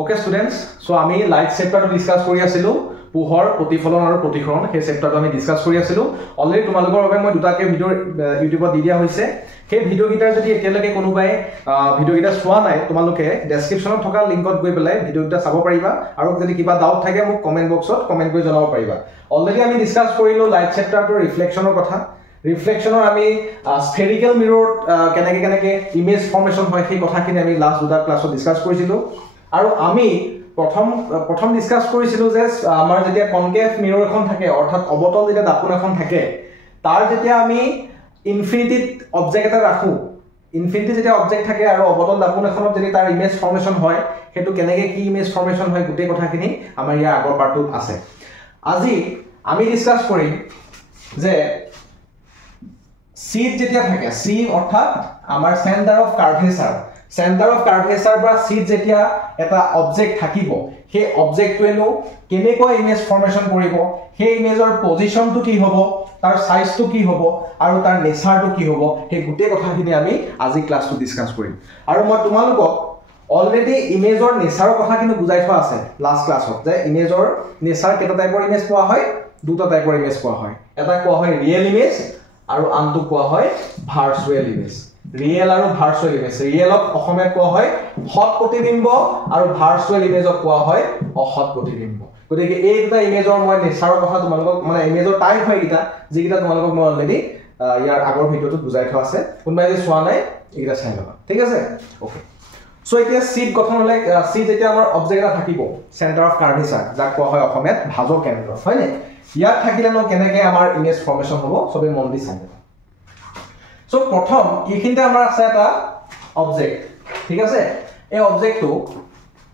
Okay students, so আমি light চেপ্টাৰটো discuss কৰি আছিলো পোহৰ প্ৰতিফলন আৰু প্ৰতিসৰণ সেই চেপ্টাৰটো আমি ডিসকাস কৰি আছিলো অলৰেডি তোমালোকৰ বাবে মই দুটাকে ভিডিও ইউটিউবত দি দিয়া হৈছে সেই ভিডিও গিটাৰ যদি এতিয়ালৈকে কোনোবাই ভিডিও গিটাৰ চোৱা নাই তোমালোকে ডেসক্ৰিপচনত থকা লিংকত গৈ পেলাই ভিডিও গিটাৰ চাব পাৰিবা আৰু যদি কিবা ডাউট থাকে মোক কমেন্ট বক্সত কমেন্ট কৰি জনাব পাৰিবা অলৰেডি আমি ডিসকাস কৰিলো লাইট চেপ্টাৰটোৰ ৰিফ্লেকচনৰ কথা ৰিফ্লেকচনৰ আমি স্ফেৰিকেল মিৰৰ কেনেকে ইমেজ ফৰ্মেশন হয় সেই কথাখিনি আমি লাষ্ট দুটা ক্লাছত ডিসকাস কৰিছিলো আৰু আমি প্ৰথম ডিসকাস কৰিছিলো যে আমাৰ যেতিয়া কনকেভ মিৰৰ এখন থাকে অৰ্থাৎ অবতল যেতিয়া দাপোন এখন থাকে তাৰ যেতিয়া আমি ইনফিনিটিত অবজেক্ট এটা ৰাখো ইনফিনিটি যেতিয়া অবজেক্ট থাকে আৰু অবতল দাপোন এখনত যদি তাৰ ইমেজ ফৰ্মেশন হয় হেতু কেনেকে কি ইমেজ ফৰ্মেশন হয় গুটে কথাখিনি আমাৰ ইয়াৰ আগৰ পাৰ্টত আছে আজি আমি ডিসকাস কৰিম যে সি যেতিয়া থাকে সি অৰ্থাৎ আমাৰ centre of curvature centre of curvature বা সিট যেতিয়া এটা অবজেক্ট থাকিব সেই অবজেক্টটোৱেনো কেনেকৈ ইমেজ ফৰ্মেশন কৰিব সেই ইমেজৰ পজিশনটো কি হ'ব তাৰ সাইজটো কি হ'ব আৰু তাৰ নেচাৰটো কি হ'ব সেই গুটে কথাখিনি আমি আজি ক্লাছটো ডিসকাস কৰিম আৰু মই তোমালোকক অলৰেডি ইমেজৰ নেচাৰৰ কথাখিনি বুজাই থোৱা আছে লাষ্ট ক্লাছত যে ইমেজৰ নেচাৰ কেটা টাইপৰ ইমেজ পোৱা হয় দুটা টাইপৰ ইমেজ পোৱা হয় এটা কোৱা হয় ৰিয়েল ইমেজ আৰু আনটো কোৱা হয় ভাৰ্চুৱেল ইমেজ ৰিয়েল আৰু ভাৰ্চুৱেল ইমেজ ৰিয়েলক অসমীয়াত কোৱা হয় হট প্ৰতিবিম্ব আৰু ভাৰ্চুৱেল ইমেজক কোৱা হয় অহট প্ৰতিবিম্ব গতিকে এই দুটা ইমেজৰ মই নেচাৰৰ কথা তোমালোকক মানে ইমেজৰ টাইপ হয় কিটা যিকিটা তোমালোকক মই অলৰেডি ইয়াৰ আগৰ ভিডিওটোত বুজাই থোৱা আছে কোনবাই যদি চোৱা নাই এইটা চাই লবা ঠিক আছে ওকে সো এতিয়া সিট গঠন হলে সিট যেতিয়া আমাৰ অবজেক্ট এটা থাকিব সেন্টাৰ অফ কাৰ্ভেচাৰ যাক কোৱা হয় অসমীয়াত ভাজৰ কেন্দ্ৰ হয় নে ইয়াত থাকিলে ন কেনেকে আমাৰ ইমেজ ফৰ্মেশন হ'ব সবে মন দি চাই সো প্ৰথম এইখিনতে আমাৰ আছে এটা অবজেক্ট ঠিক আছে এই অবজেক্টটো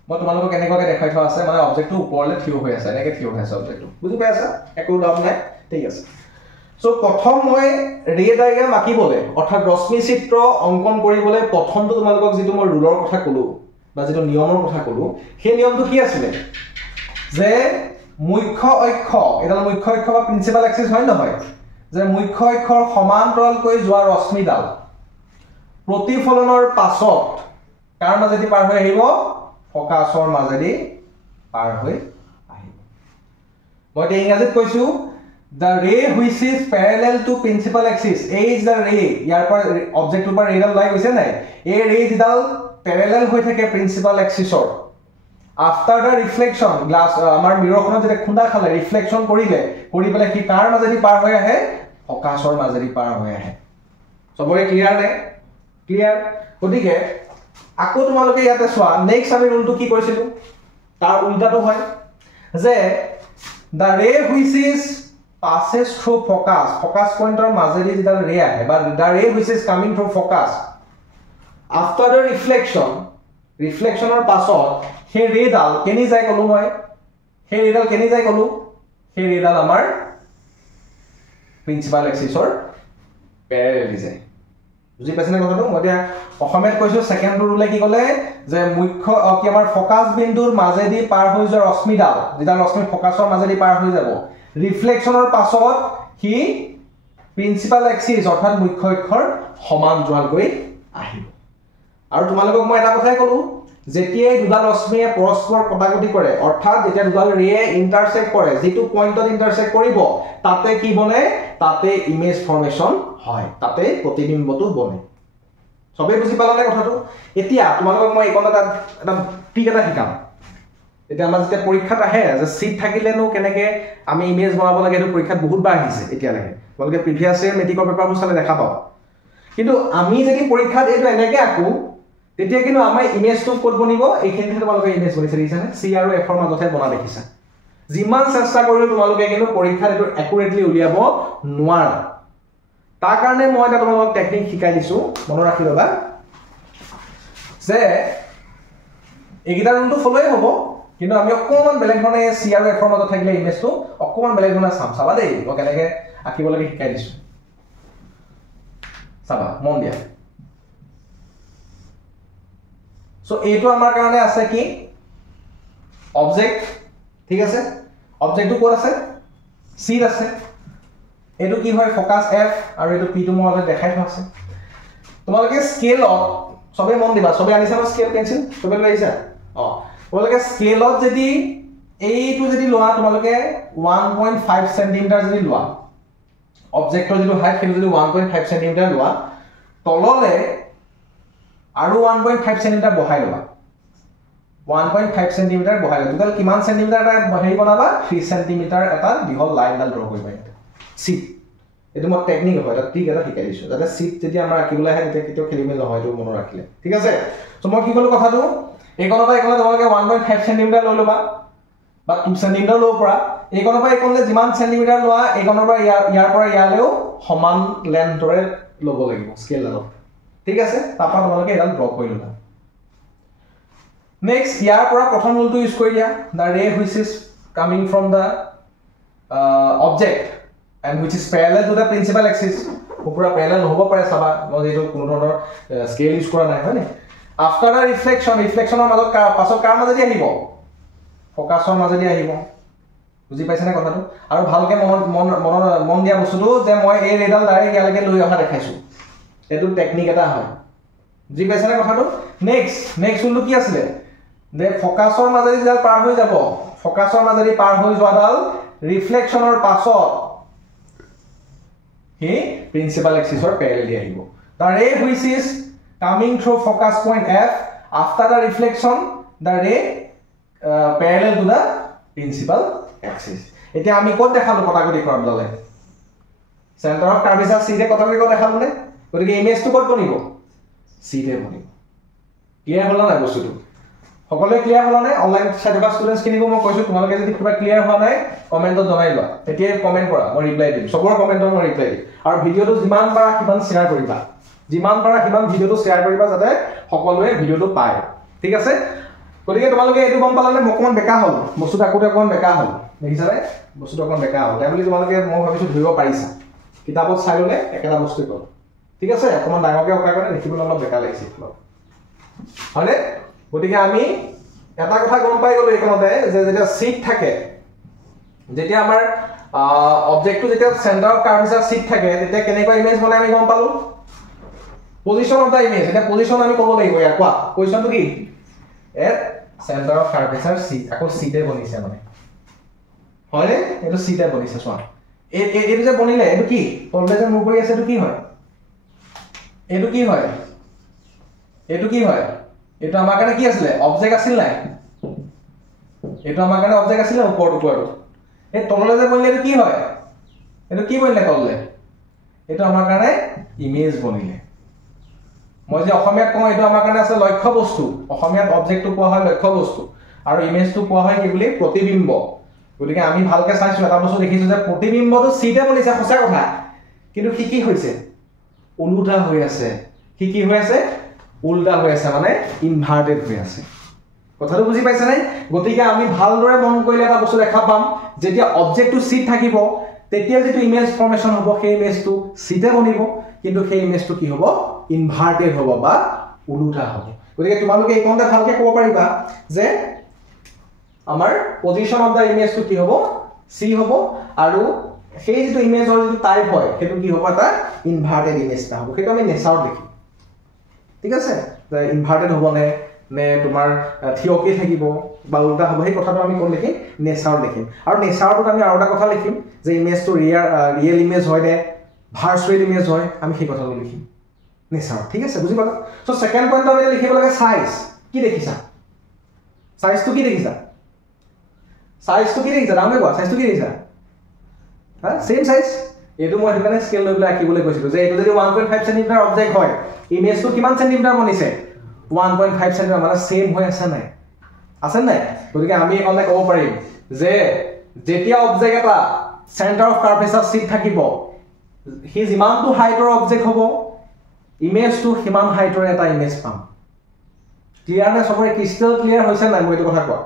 মই তোমালোকক কেনেকৈ দেখাই থোৱা আছে মানে অবজেক্টটো ওপৰলে থিয় হৈ আছে এনেকে থিয় হৈ আছে অবজেক্টটো বুজি পাই আছা একো ডাউট নাই ঠিক আছে সো প্ৰথম মই ৰে ডায়াগ্ৰাম আঁকিবলৈ অৰ্থাৎ ৰশ্মি চিত্ৰ অংকন কৰিবলৈ প্ৰথমটো তোমালোকক যেটো মই ৰুলৰ কথা কলো বা যেটো নিয়মৰ কথা কলো সেই নিয়মটো কি আছিল যে মুখ্য অক্ষ এডাল মুখ্য অক্ষ বা প্ৰিন্সিপাল এক্সিস হয় নহয় যে মুখ্য অক্ষৰ সমান্তৰালকৈ যোৱা ৰশ্মিডাল প্ৰতিফলনৰ পাছত কাৰ মাজেদি পাৰ হৈ আহিব ফকাছৰ মাজেদি পাৰ হৈ আহিব মই ইংৰাজীত কৈছো the ray which is parallel to principal axis is the ray ইয়াৰ পৰা অবজেক্টৰ পৰা ৰেডাল লাইক হৈছে নাই এই ৰে যিডাল প্যাৰেলাল হৈ থাকে principal এক্সিছৰ after the reflection glass আমাৰ মিৰৰখনত যেতিয়া খুন্দা খালে ৰিফ্লেকশন কৰিলে কৰি পেলাই কি কাৰ মাজেদি পাৰ হৈ আহে ফকাছৰ মাজেদি পাৰ হৈ আহে সবৰে ক্লিয়াৰ নে ক্লিয়াৰ গতিকে আকৌ তোমালোকে ইয়াতে চোৱা নেক্সট আমি ৰুলটো কি কৰিছিলো তাৰ উল্টাটো হয় যে the ray which is passes through focus pointer মাজেদি যেডাল ৰে আহে বা the ray which is coming through focus after the reflectionৰ পাছত সেই ৰেডাল কেনি যায় কলো মই সেই ৰেডাল কেনি যায় কলো সেই ৰেডাল আমাৰ প্ৰিন্সিপাল এক্সিছৰ প্যাৰেলালি যায় বুজি পাইছনে কথাটো মই এতিয়া অসমীয়াত কৈছো সেকেন্ড ৰুলে কি কলে যে মুখ্য কি আমাৰ ফকাস বিন্দুৰ মাজেদি পাৰ হৈ যোৱা ৰশ্মিডাল যেটা ৰশ্মি ফকাছৰ মাজেদি পাৰ হৈ যাব ৰিফ্লেকশনৰ পাছত হি প্ৰিন্সিপাল এক্সিস অৰ্থাৎ মুখ্য অক্ষৰ সমান যোৱাকৈ আহিব আৰু তোমালোকক মই এটা কথাই কলো যেতিয়া দুটা ৰশ্মিয়ে পৰস্পৰ কটাকটি কৰে অৰ্থাৎ যেতিয়া দুটা ৰে ইন্টাৰসেক্ট কৰে যেটো পইণ্টত ইন্টাৰসেক্ট কৰিব তাতে কি বনে তাতে ইমেজ ফৰ্মেশন হয় তাতে প্ৰতিবিম্বটো বনে সবে বুজি পালানে কথাটো এতিয়া তোমালোকক মই এটা ট্ৰিক এটা শিকাম এতিয়া আমাৰ যেতিয়া পৰীক্ষাত আহে যে সিট থাকিলেনো কেনেকে আমি ইমেজ বনাব লাগে এটো পৰীক্ষাত বহুত বাৰ আহিছে এতিয়া লাগে তোমালোকে প্ৰিভিয়াস ইয়াৰ মেট্ৰিকৰ পেপাৰবোৰ চালে দেখা পাব কিন্তু আমি যদি পৰীক্ষাত এটো এনেকে আকো তেতিয়া কিন্তু আমাৰ ইমেজটো কোড বনিব এইখিনিতে তোমালোকে ইমেজ বনিছে দেখিছানে সি আৰু এফৰ মাজতে বনা দেখিছা যিমান চেষ্টা কৰিলে তোমালোকে কিন্তু পৰীক্ষাত এটো একুৰেটলি উলিয়াব নোৱাৰা তাৰ কাৰণে মই এটা তোমালোকক টেকনিক শিকাই দিছো মনত ৰাখি লবা যে এইগিটা ৰুলটো ফলোই হ'ব কিন্তু আমি অকমান বেলেগ ধৰণে সি আৰু এফৰ মাজত থাকিলে ইমেজটো অকমান বেলেগ ধৰণে চাবা দেই মই কেনেকে আঁকিব লাগে শিকাই দিছো চাবা মন দিয়া সো এইটো আমাৰ কাৰণে আছে কি অবজেক্ট ঠিক আছে অবজেক্টটো কোড আছে সিট আছে এটো কি হয় ফকাস এফ আৰু এটো পি টো মই দেখাই থোৱা আছে তোমালোকে স্কেলত সবে মন দিবা সবে আনিছা স্কেল পেন্সিল সবে লৈছা তোমালোকে স্কেলত যদি এইটো যদি লোৱা তোমালোকে 1.5 সেন্টিমিটাৰ যদি লোৱা অবজেক্টৰ যিটো হাইট সেইটো যদি 1.5 সেন্টিমিটাৰ লোৱা তললে আৰু 1.5 সেন্টিমিটাৰ বহাই লবা 1.5 সেন্টিমিটাৰ বহাই লবা টোটাল কিমান সেন্টিমিটাৰ এটা হেৰি বনাবা 3 সেন্টিমিটাৰ এটা দীঘল লাইনডাল ড্ৰ কৰিবা ইয়াতে সিট এটো মই টেকনিক হয় এটা ঠিক এটা শিকাই দিছো যাতে সিট যদি আমাৰ ৰাখিবলৈ আহে তেতিয়া কেতিয়াও খেলিমেল নহয় এইটো মনত ৰাখিলে ঠিক আছে সো মই কি কলো কথাটো এইকনৰ পৰা এইকলৈ তোমালোকে 1.5 সেন্টিমিটাৰ লৈ লবা বা 2 সেন্টিমিটাৰ লব পৰা এইকনৰ পৰা এইকলৈ যিমান সেন্টিমিটাৰ লোৱা এইকনৰ পৰা ইয়াৰ পৰা ইয়ালেও সমান লেন্থৰে লব লাগিব স্কেলডালত ঠিক আছে তাপা তোমালোকে এডাল ড্ৰ কৰি ললা নেক্সট ইয়াৰ পৰা প্ৰথম ৰুলটো ইউজ কৰি দিয়া the ray which is coming from the object and which is parallel to the principal axis পুৰা parallel নহব পাৰে চাবা মই যেটো কোনো ধৰণৰ স্কেল ইউজ কৰা নাই হয় নে after the reflectionৰ মাজত পাছত কাৰ মাজেদি আহিব ফোকাসৰ মাজেদি আহিব বুজি পাইছা না কথাটো আৰু ভালকে মন দিয়া বস্তুটো যে মই এই ৰেডাল ডাইৰেক্ট ইয়ালৈকে লৈ অহা দেখাইছো এটো টেকনিক এটা হয় বুজি পাইছা না কথাটো নেক্সট ৰুলটো কি আছিল যে ফোকাসৰ মাজেদি যাল পাৰ হৈ যাব ফোকাসৰ মাজেদি পাৰ হৈ যোৱাডাল ৰিফ্লেকশনৰ পাছত হে প্ৰিন্সিপাল এক্সিসৰ প্যাৰেলেলি আহিব the ray which is coming through focus point F after the reflection the ray parallel to the principal axis এতিয়া আমি কোড দেখালো কথাগুলি কৰবলে সেন্টার অফ কার্ভেচার সি তে কথাগুলি কোড দেখালো নে গতিকে ইমেজ টু কোড বনিব সি তে বনিব ক্লিয়াৰ হল না বস্তুটো সকলোৱে ক্লিয়াৰ হল না অনলাইন সাইডৰ ষ্টুডেন্টস কিনিব মই কৈছো তোমালোকে যদি কিবা ক্লিয়াৰ হোৱা নাই কমেন্টত জনাই লোৱা এতিয়া কমেন্ট কৰা মই ৰিপ্লাই দিম সবৰ কমেন্টত মই ৰিপ্লাই দিম আৰু ভিডিওটো যিমান পাৰা কিমান শেয়াৰ কৰিবা যিমান পাৰা কিমান ভিডিওটো শেয়াৰ কৰিবা যাতে সকলোৱে ভিডিওটো পায় ঠিক আছে গতিকে তোমালোকে এটো গম পালানে মকমন বেকা হল বস্তুটো আকোতে অকমান বেকা হল দেখিছানে বস্তুটো অকমান বেকা হল তাই বুলি তোমালোকে মই ভাবিছো ধৰিব পাৰিছা কিতাপত চাই ললে একেটা বস্তু কল ঠিক আছে অকমান ডাঙৰকে অকা কৰে দেখিবলৈ অলপ বেকা লাগিছে হলে গতিকে আমি এটা কথা গম পাই গলো এইখনতে যে যেতিয়া সিট থাকে যেতিয়া আমাৰ অবজেক্টটো যেতিয়া সেন্টাৰ অফ কাৰ্ভেচাৰ সিট থাকে তেতিয়া কেনেকুৱা ইমেজ বনাই আমি গম পালো পজিশন অফ দা ইমেজ এটা পজিশন আমি ক'ব লাগিব ইয়াৰ কোৱা কোৱেশ্চনটো কি এট সেন্টাৰ অফ কাৰ্ভেচাৰ সিট আকৌ সিটে বনিছে মানে হয়নে এটো সিটে বনিছে চোৱা এটো যে বনিলে এটো কি তললে যে মুভ কৰি আছে এটো কি হয় এটো কি হয় এটো কি হয় এটো আমাৰ কাৰণে কি আছিল অবজেক্ট আছিল নাই এটো আমাৰ কাৰণে অবজেক্ট আছিল ওপৰটো এই তললে যে বনিলে এটো কি হয় এটো কি বনিলে তললে এটো আমাৰ কাৰণে ইমেজ বনিলে মই যে অসমীয়াত কওঁ এটো আমাৰ কাৰণে আছে লক্ষ্য বস্তু অসমীয়াত অবজেক্টটো কোৱা হয় লক্ষ্য বস্তু আৰু ইমেজটো কোৱা হয় কি বুলি প্ৰতিবিম্ব গতিকে আমি ভালকে চাইছো এটা বস্তু দেখিছো যে প্ৰতিবিম্বটো সিটে বনিছে সঁচা কথা কিন্তু কি হৈছে উল্টা হৈ আছে কি হৈ আছে উল্টা হৈ আছে মানে ইনভার্টেড হৈ আছে কথাটো বুজি পাইছা নাই গতিকে আমি ভালদৰে মন কৰিলে এটা বস্তু দেখা পাম যেতিয়া অবজেক্টটো সিট থাকিব তেতিয়া যেটো ইমেজ ফৰ্মেশন হ'ব সেই ইমেজটো সিটে বনিব কিন্তু সেই ইমেজটো কি হ'ব ইনভার্টেড হ'ব বা উল্টা হ'ব গতিকে তোমালোকে এই কোনটা ভালকে ক'ব পাৰিবা যে আমাৰ পজিশন অফ দা ইমেজটো কি হ'ব সি হ'ব আৰু সেই যেটো ইমেজৰ যেটো টাইপ হয় সেইটো কি হ'ব এটা ইনভাৰ্টেড ইমেজ এটা হ'ব সেইটো আমি নেচাৰত দেখিম ঠিক আছে যে ইনভাৰ্টেড হ'ব নে তোমাৰ থিয়কে থাকিব বা উল্টা হ'ব সেই কথাটো আমি কোন লিখিম নেচাৰত লিখিম আৰু নেচাৰটোত আমি আৰু এটা কথা লিখিম যে ইমেজটো ৰিয়েল ইমেজ হয় নে ভাৰ্চুৱেল ইমেজ হয় আমি সেই কথাটো লিখিম নেচাৰ ঠিক আছে বুজি পালা সো সেকেন্ড পইণ্ট আমি লিখিব লাগে সাইজ কি দেখিছা সাইজটো কি দেখিছা ৰামে কোৱা সাইজটো কি দেখিছা হা সেম সাইজ এটো মই হেকানে স্কেল লৈ পেলাই আঁকিবলৈ কৈছিলো যে এটো যদি 1.5 সেন্টিমিটাৰ অবজেক্ট হয় ইমেজটো কিমান সেন্টিমিটাৰ বনিছে 1.5 সেন্টিমিটাৰ মানে সেম হৈ আছে নাই গতিকে আমি অনলে ক'ব পাৰিম যে যেতিয়া অবজেক্ট এটা সেন্টাৰ অফ কাৰ্ভেচাৰ সিট থাকিব হি যিমানটো হাইটৰ অবজেক্ট হ'ব ইমেজটো হিমান হাইটৰ এটা ইমেজ পাম ক্লিয়াৰ নে সবৰে ক্ৰিস্টাল ক্লিয়াৰ হৈছে নাই মই এইটো কথা কোৱা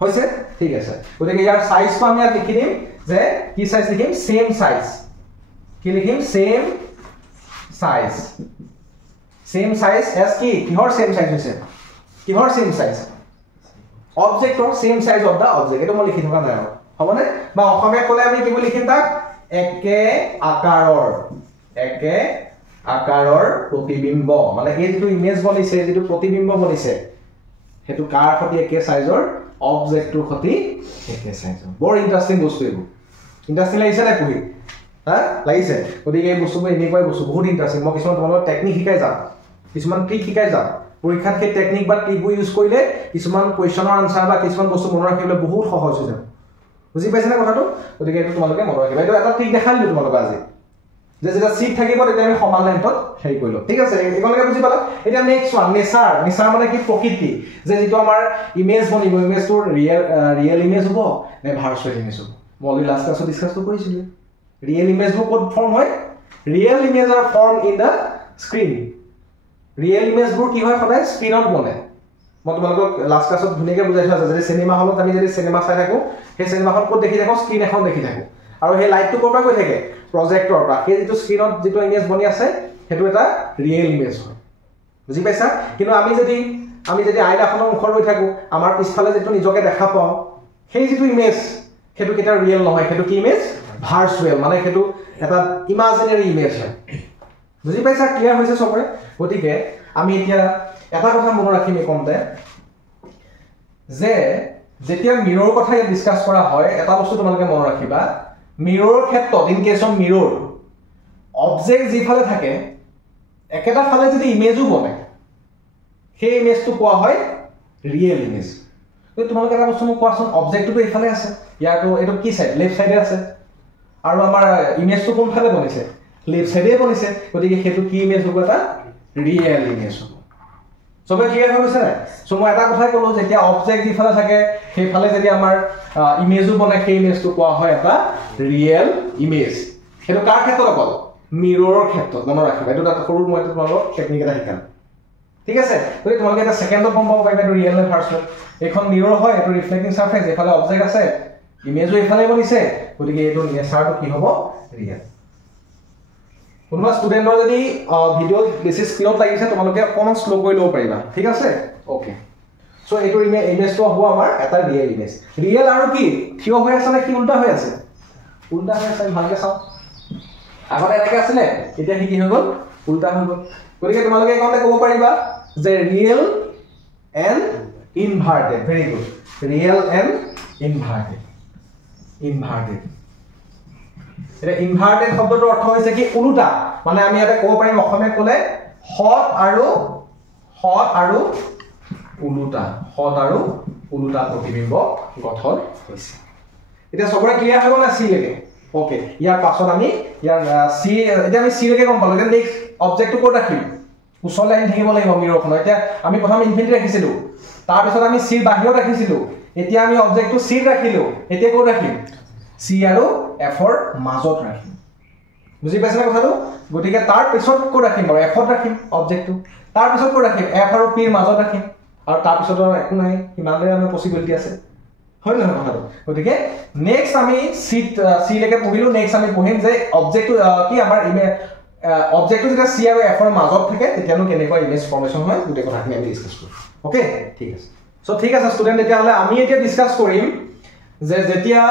হৈছে ঠিক আছে গতিকে ইয়াৰ সাইজটো আমি ইয়াত লিখি দিম যে কি সাইজ লিখিম সেম সাইজ কি লিখিম সেম সাইজ এস কি কিহৰ সেম সাইজ হৈছে কিহৰ সেম সাইজ অবজেক্টৰ same size of the object এটো মই লিখি থকা নাই হবনে বা অসমীয়া ক'লে আমি কি বুলি লিখিম তাক একে আকাৰৰ প্ৰতিবিম্ব মানে এই যেটো ইমেজ বনিছে যেটো প্ৰতিবিম্ব বনিছে হেতু কাৰ সতি একে সাইজৰ অবজেক্টৰ সতি একে সাইজৰ বৰ ইন্টাৰেষ্টিং বস্তু এটো ইন্টাৰেষ্টিং লাগিছে না পঢ়ি হা লাগিছে গতিকে এই বস্তুবোৰ এনেকৈ বস্তু বহুত ইন্টাৰেষ্টিং মই কিছুমান তোমালোকৰ টেকনিক শিকাই যাম কিছুমান ট্ৰিক শিকাই যাম পৰীক্ষাত সেই টেকনিক বা ট্ৰিকবোৰ ইউজ কৰিলে কিছুমান কোৱেশ্চনৰ আনসাৰ বা কিছুমান বস্তু মনত ৰাখিবলৈ বহুত সহজ হৈ যাব বুজি পাইছে না কথাটো গতিকে এটো তোমালোকে মনত ৰাখিবা এটো এটা ট্ৰিক দেখাই দিলো তোমালোকক আজি যে যেটা সিট থাকিব তেতিয়া আমি সমান লাইনত হেৰি কৰিলো ঠিক আছে এইকনকে বুজি পালা এটা নেক্সট ওয়ান নেচাৰ মানে কি প্ৰকৃতি যে যেটো আমাৰ ইমেজ বনিব ইমেজটোৰ ৰিয়েল ইমেজ হ'ব নে ভাৰ্চুৱেল ইমেজ হ'ব মই লাষ্ট ক্লাছত ডিসকাস কৰিছিলো ৰিয়েল ইমেজবোৰ ক'ত ফৰ্ম হয় real image are form in the screen real ইমেজবোৰ কি হয় সদায় স্ক্ৰীনত বনে মই তোমালোকক লাষ্ট ক্লাছত ধুনীয়াকৈ বুজাইছো আছে যদি সিনেমা হলত আমি যদি সিনেমা চাই থাকো সেই সিনেমাখন ক'ত দেখি থাকো স্ক্ৰীন এখন দেখি থাকো আৰু সেই লাইটটো ক'ৰ পৰা গৈ থাকে প্ৰজেক্টৰ পৰা সেই যেটো স্ক্ৰীনত যেটো ইমেজ বনি আছে হেতু এটা ৰিয়েল ইমেজ হয় বুজি পাইছা কিন্তু আমি যদি আইনাখনৰ মুখত ৰৈ থাকো আমাৰ পিছফালে যেটো নিজকে দেখা পাও সেই যেটো ইমেজ হেতু কেটা ৰিয়েল নহয় হেতু কি ইমেজ ভাৰ্চুৱেল মানে হেতু এটা ইমাজিনাৰি ইমেজ হয় বুজি পাইছা ক্লিয়াৰ হৈছে সবৰে গতিকে আমি এতিয়া এটা কথা মনত ৰাখিম কমতে যে যেতিয়া মিৰৰ কথা ডিসকাস কৰা হয় এটা বস্তু তোমালোকে মনত ৰাখিবা মিৰৰ ক্ষেত্ৰত in case of mirror object যিফালে থাকে একেটা ফালে যদি ইমেজও বনে সেই ইমেজটো কোৱা হয় ৰিয়েল ইমেজ তোমালোকে এটা বস্তু মোক কোৱাচোন অবজেক্টটো এইফালে আছে ইয়াৰটো এটো কি সাইড লেফট সাইডে আছে আৰু আমাৰ ইমেজটো কোন ফালে বনিছে লেফট সাইডে বনিছে গতিকে হেতু কি ইমেজ হ'ব এটা ৰিয়েল ইমেজ হ'ব সবে ক্লিয়াৰ হৈ গৈছে না সো মই এটা কথাই কলো যেতিয়া অবজেক্ট যিফালে থাকে সেইফালে যদি আমাৰ ইমেজও বনে সেই ইমেজটো কোৱা হয় এটা ৰিয়েল ইমেজ হেতু কাৰ ক্ষেত্ৰত অকল মিৰৰ ক্ষেত্ৰত মনত ৰাখিবা এটো এটা সৰু মই তোমালোকক টেকনিক এটা শিকাম ঠিক আছে গতিকে তোমালোকে এটা সেকেন্ডত গম পাব পাৰিবা এটো ৰিয়েল নে ভাৰ্চুৱেল এখন মিৰৰ হয় এটো ৰিফ্লেক্টিং সাৰফেস এফালে অবজেক্ট আছে ইমেজও এফালে বনিছে গতিকে এটো নেচাৰটো কি হ'ব ৰিয়েল কোনোবা ষ্টুডেন্টৰ যদি ভিডিও বেছি স্ক্ৰীনত লাগিছে তোমালোকে অকমান স্লো কৰি লব পাৰিবা ঠিক আছে ওকে সো এটো ইমেজটো হ'ব আমাৰ এটা ৰিয়েল ইমেজ ৰিয়েল আৰু কি থিয় হৈ আছে নে কি উল্টা হৈ আছে ভালকে চাও আগতে এনেকৈ আছিল এতিয়া কি হৈ গল উল্টা হৈ গল গতিকে তোমালোকে একতে ক'ব পাৰিবা যে real and inverted very good real and inverted এটা ইনভাৰ্টেড শব্দটোৰ অৰ্থ হৈছে কি উল্টা মানে আমি এটা ক'ব পাৰিম অসমীয়াত ক'লে হট আৰু উল্টা প্ৰতিবিম্ব গঠন হৈছে এটা সবৰে ক্লিয়াৰ হৈ গল না সি লেকে ওকে ইয়াৰ পাছত আমি ইয়াৰ সি এটা আমি সি লেকে গম পালো দেন নেক্সট অবজেক্টটো ক'ত ৰাখিম উচল লাইন থাকিব লাগিব মিৰৰখন এতিয়া আমি প্ৰথম ইনফিনিটি ৰাখিছিলো তাৰ পিছত আমি সি বাহিৰত ৰাখিছিলো এতিয়া আমি অবজেক্টটো সি ৰাখিলো এতিয়া ক'ত ৰাখিম সি আৰু এফৰ মাজত ৰাখিম বুজি পাইছানে কথাটো গতিকে তাৰ পিছত ক'ত ৰাখিম বাৰু এফত ৰাখিম অবজেক্টটো তাৰ পিছত ক'ত ৰাখিম এফ আৰু পিৰ মাজত ৰাখিম আৰু তাৰ পিছত আৰু একো নাই ইমানৰে আমাৰ পসিবিলিটি আছে হয় নহয় কথাটো গতিকে নেক্সট আমি সি লেকে পঢ়িলো নেক্সট আমি পঢ়িম যে অবজেক্টটো কি আমাৰ অবজেক্টটো যেতিয়া সি আৰু এফৰ মাজত থাকে তেতিয়ানো কেনেকুৱা ইমেজ ফৰ্মেশন হয় গোটেই কথাখিনি আমি ডিসকাস কৰিম ওকে ঠিক আছে সো ঠিক আছে ষ্টুডেন্ট এতিয়া হলে আমি এতিয়া ডিসকাস কৰিম যে যেতিয়া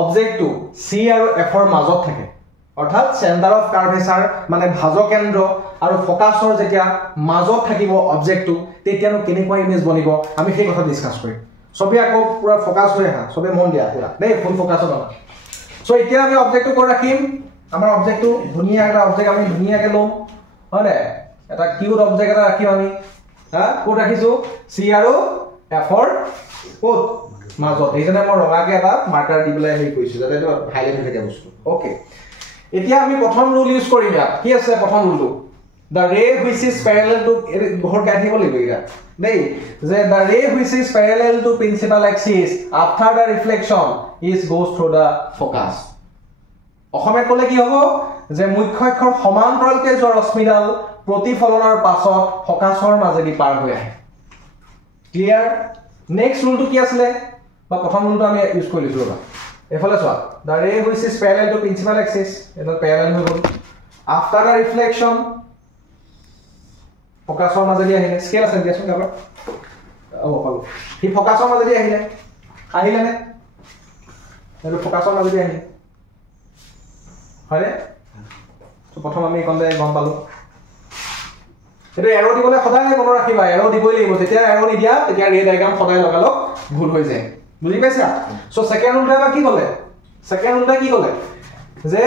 অবজেক্টটো সি আৰু এফৰ মাজত থাকে অৰ্থাৎ সেন্টাৰ অফ কাৰ্ভেচাৰ মানে ভাজক কেন্দ্ৰ আৰু ফোকাসৰ যেতিয়া মাজত থাকিব অবজেক্টটো তেতিয়ানো কেনেকুৱা ইমেজ বনিব আমি সেই কথা ডিসকাস কৰিম সবে আকৌ পুৰা ফোকাস হৈ আহা সবে মন দিয়া পুৰা দেই ফুল ফোকাসত আহা সো এতিয়া আমি অবজেক্টটো ক'ত ৰাখিম আমাৰ অবজেক্টটো ধুনীয়া এটা অবজেক্ট আমি ধুনীয়াকৈ লম হয় না এটা কিউট অবজেক্ট এটা ৰাখিম আমি হা ক'ত ৰাখিছো সি আৰু এফৰ ক'ত মাজত এইজনে মই ৰঙাকে এটা মাৰ্কাৰ দি পেলাই হেৰি কৰিছো যাতে এটা হাইলাইট হৈ থাকে বস্তু ওকে এতিয়া আমি প্ৰথম ৰুল ইউজ কৰিম ইয়াত কি আছে প্ৰথম ৰুলটো the ray which is parallel to ঘৰ কাটিব লাগিব এটা দেই যে the ray which is parallel to principal axis after the reflection is goes through the focus অসমে ক'লে কি হ'ব যে মুখ্য অক্ষৰ সমান্তৰালকে যোৱা ৰশ্মিডাল প্ৰতিফলনৰ পাছত ফোকাসৰ মাজেদি পাৰ হৈ আহে ক্লিয়াৰ নেক্সট ৰুলটো কি আছিল বা প্ৰথম ৰুলটো আমি ইউজ কৰিছো ৰবা এফালে চোৱা the ray which is parallel to principal axis এটা প্যাৰেলাল হৈ গ'ল after the reflection ফোকাসৰ মাজেদি আহিলে স্কেল আছে দিয়াচোন কাবা পালো হি ফোকাসৰ মাজেদি আহিলে নে এটো ফোকাসৰ মাজেদি আহিলে হয় তো প্ৰথম আমি কোনতে গম পালো সেইটো এৰো দিবলৈ সদায় মনত ৰাখিবা এৰো দিবই লাগিব যেতিয়া এৰো নিদিয়া তেতিয়া ৰে ডায়াগ্ৰাম সদায় লগালগ ভুল হৈ যায় বুজি পাইছা সো সেকেন্ড ৰুলটা কি ক'লে সেকেন্ড ৰুলটা কি ক'লে যে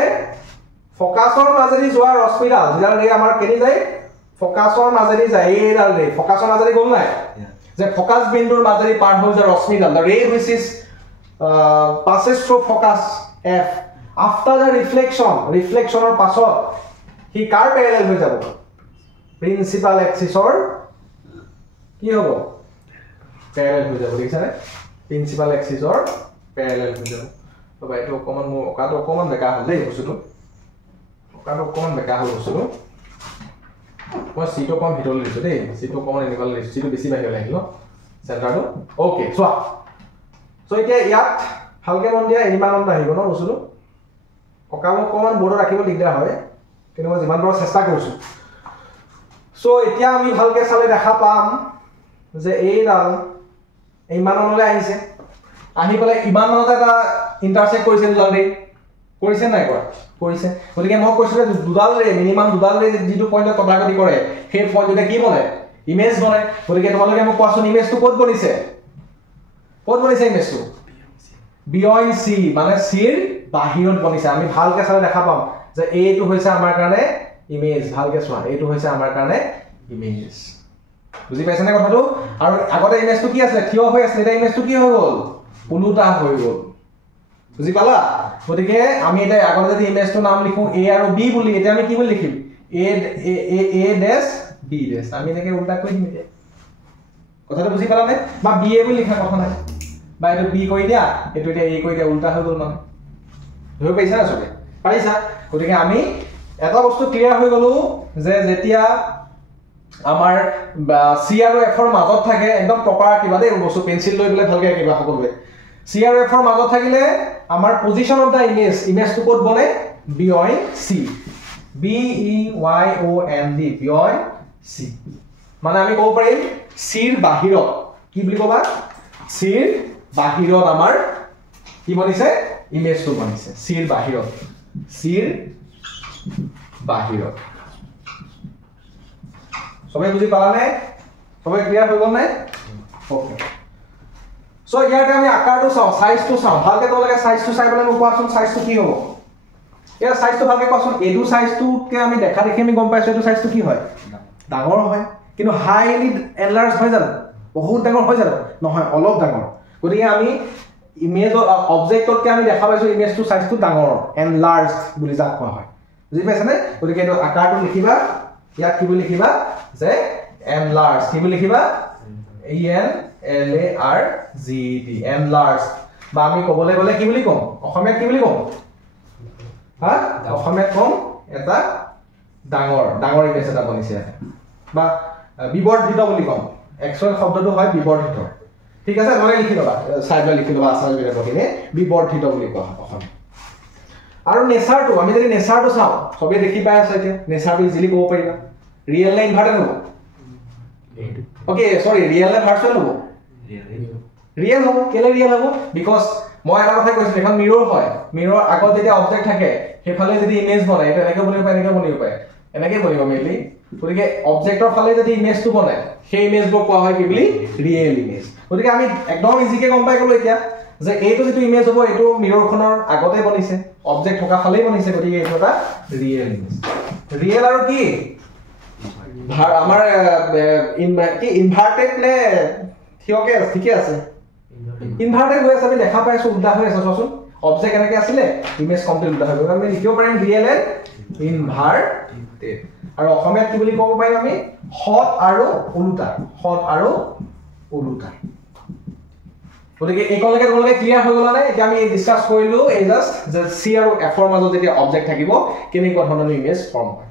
ফোকাসৰ মাজেদি যোৱা ৰশ্মিডাল যেডাল ৰে আমাৰ কেনি যায় ফোকাসৰ মাজেদি যায় এইডাল ৰে ফোকাসৰ মাজেদি গ'ল নাই যে ফোকাস বিন্দুৰ মাজেদি পাৰ হৈ যায় ৰশ্মিডাল the ray which is passes through focus f after the reflectionৰ পাছত হি কাৰ প্যাৰেলাল হৈ যাব প্ৰিন্সিপাল এক্সিছৰ কি হ'ব প্যাৰেলাল হৈ যাব দেখিছানে প্ৰিন্সিপাল এক্সিছৰ প্যাৰেলাল হৈ যাব তো বাইটো অকমান মোৰ অকাটো অকমান বেকা হ'ল দেই বস্তুটো অকাটো অকমান বেকা হ'ল বস্তুটো মই সিটো কম ভিতৰলৈ দিছো দেই সিটো কমন এনেকুৱা লৈছো সিটো বেছি বাহিৰলৈ আহিল চেণ্টাৰটো ওকে চোৱা সো এতিয়া ইয়াত ভালকে মন দিয়া ইমানন্ত আহিব ন বস্তুটো অকাটো অকমান বৰ্ডত ৰাখিব দিগদাৰ হয় কিন্তু মই যিমান পাৰো চেষ্টা কৰিছো সো এতিয়া আমি ভালকে চালে দেখা পাম যে এইডাল ইমানলৈ আহিছে আহি পেলাই ইমানতে এটা ইন্টাৰসেক্ট কৰিছে দুডাল ৰে কৰিছে নাই কৰা কৰিছে গতিকে মই কৈছো যে দুডাল ৰে মিনিমাম দুডাল ৰে যেটো পইণ্টত কটাকটি কৰে সেই পইণ্টতে কি বনে ইমেজ বনে গতিকে তোমালোকে মোক কোৱাচোন ইমেজটো ক'ত বনিছে ইমেজটো বিয়ন্ড সি মানে সিৰ বাহিৰত বনিছে আমি ভালকে চালে দেখা পাম যে এইটো হৈছে আমাৰ কাৰণে ইমেজ ভালকে চোৱা এইটো হৈছে আমাৰ কাৰণে ইমেজ বুজি পাইছানে কথাটো আৰু আগতে ইমেজটো কি আছিল থিয় হৈ আছিল এটা ইমেজটো কি হৈ গ'ল উলুটা হৈ গ'ল বুজি পালা গতিকে আমি এটা আগতে যদি ইমেজটো নাম লিখো a আৰু b বুলি এটা আমি কি বুলি লিখিম a ড্যাশ b ড্যাশ আমি এনেকে উল্টা কৰি দিম এতিয়া কথাটো বুজি পালা নে বা b a বুলি লিখা কথা নাই বা এটা b কৰি দিয়া এটো এটা a কৰি দিয়া উল্টা হৈ গ'ল মানে ধৰি পাইছা না সবে পাইছা গতিকে আমি এটা বস্তু ক্লিয়াৰ হৈ গলো যে যেতিয়া আমাৰ c আৰু f ৰ মাজত থাকে একদম প্ৰপাৰ কিবা দেই বস্তু পেন্সিল লৈ বলে ভালকে কিবা সকলোৱে c আৰু f ৰ মাজত থাকিলে আমাৰ পজিশন অফ দা ইমেজটো ক'ত বনে beyond c b e y o n d beyond c মানে আমি ক'ব পাৰিম c ৰ বাহিৰত কি বুলি ক'বা c ৰ বাহিৰত আমাৰ কি বনিছে ইমেজটো বনিছে c ৰ বাহিৰত সবে বুজি পালানে সবে ক্লিয়াৰ হৈ গ'ল নাই ওকে সো ইয়াতে আমি আকাৰটো চাও সাইজটো চাও ভালকে তোমালোকে সাইজটো চাই পেলাই মোক কোৱাচোন সাইজটো কি হ'ব ইয়াৰ সাইজটো ভালকে কোৱাচোন এডু সাইজটোকে আমি দেখা দেখি আমি গম পাইছো এডু সাইজটো কি হয় ডাঙৰ হয় কিন্তু হাইলি এনলাৰ্জ হৈ যায় বহুত ডাঙৰ হৈ যায় নহয় অলপ ডাঙৰ গতিকে আমি ইমেজ অবজেক্টতকে আমি দেখা পাইছো ইমেজটো সাইজটো ডাঙৰ এনলাৰ্জ বুলি যাক কোৱা হয় বুজি পাইছানে গতিকে এটো আকাৰটো লিখিবা ইয়াত কি বুলি লিখিবা যে এনলাৰ্জ কি বুলি লিখিবা e n l a r g d enlarge বা আমি ক'বলৈ গলে কি বুলি কম অসমীয়াত কি বুলি কম হা অসমীয়াত কম এটা ডাঙৰ ইমেজ এটা বনিছে বা বিবৰ্ধিত বুলি কম একচুৱেল শব্দটো হয় বিবৰ্ধিত ঠিক আছে মই লিখি লবা সাইডত লিখি লবা আসাল বিলে পঢ়িলে বিবৰ্ধিত বুলি কোৱা অসমীয়া আৰু নেচাৰটো আমি যদি নেচাৰটো চাও সবে দেখি পাই আছে এতিয়া নেচাৰটো ইজিলি ক'ব পাৰিবা ৰিয়েল নে ইনভাৰ্টেড হ'ব ওকে সৰি ৰিয়েল নে ভাৰ্চুৱেল হ'ব ৰিয়েল হ'ব কেলে ৰিয়েল হ'ব বিকজ মই এটা কথা কৈছো এখন মিৰৰ হয় মিৰৰ আগত যেতিয়া অবজেক্ট থাকে হেফালে যদি ইমেজ বনায় এটা এনেকৈ বনিব পাৰে এনেকৈ বনিব মেইনলি গতিকে অবজেক্টৰ ফালে যদি ইমেজটো বনায় সেই ইমেজবোৰ কোৱা হয় কি বুলি ৰিয়েল ইমেজ গতিকে আমি একদম ইজিকে গম পাই গলো এতিয়া যে এইটো যেটো ইমেজ হ'ব এইটো মিৰৰখনৰ আগতে বনিছে অবজেক্ট থকা ফালেই বনিছে গতিকে এইটো এটা ৰিয়েল ইমেজ ৰিয়েল আৰু কি আমাৰ কি ইনভাৰ্টেড নে থিয়কে ঠিকে আছে ইনভাৰ্টেড হৈ আছে আমি দেখা পাইছো উল্টা হৈ আছে চোৱাচোন অবজেক্ট এনেকৈ আছিলে ইমেজ কমপ্লিট উল্টা হৈ গ'ল আমি লিখিব পাৰিম ৰিয়েল এণ্ড ইনভাৰ্টেড আৰু অসমীয়াত কি বুলি ক'ব পাৰিম আমি হট আৰু উল্টা গতিকে এইকলৈকে তোমালোকে ক্লিয়াৰ হৈ গ'লা নে এতিয়া আমি ডিসকাস কৰিলো এই জাস্ট যে সি আৰু এফ ৰ মাজত যেতিয়া অবজেক্ট থাকিব কেনেকুৱা ধৰণৰ ইমেজ ফৰ্ম হয়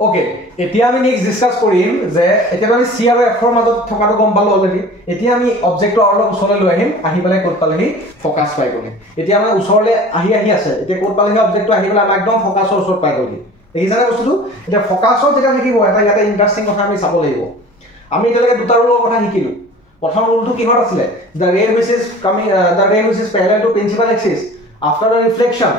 ওকে এতিয়া আমি নেক্সট ডিসকাস কৰিম যে এতিয়া আমি সি আৰু এফ ৰ মাজত থকাটো গম পালো অলৰেডি এতিয়া আমি অবজেক্টৰ অলপ ওচৰলৈ লৈ আহিম আহি পেলাই ক'ত পালেহি ফোকাস পাই গ'লে এতিয়া মানে ওচৰলৈ আহি আছে এতিয়া ক'ত পালেহি অবজেক্টটো আহি পেলাই আমাক একদম ফোকাসৰ ওচৰত পাই গ'লি দেখিছানে বস্তুটো এতিয়া ফোকাসত যেতিয়া থাকিব এটা ইয়াতে ইন্টাৰেষ্টিং কথা আমি চাব লাগিব আমি এতিয়ালৈকে দুটা ৰুলৰ কথা শিকিলো প্ৰথম ৰুলটো কিহত আছিল the ray which is parallel to principal axis after the reflection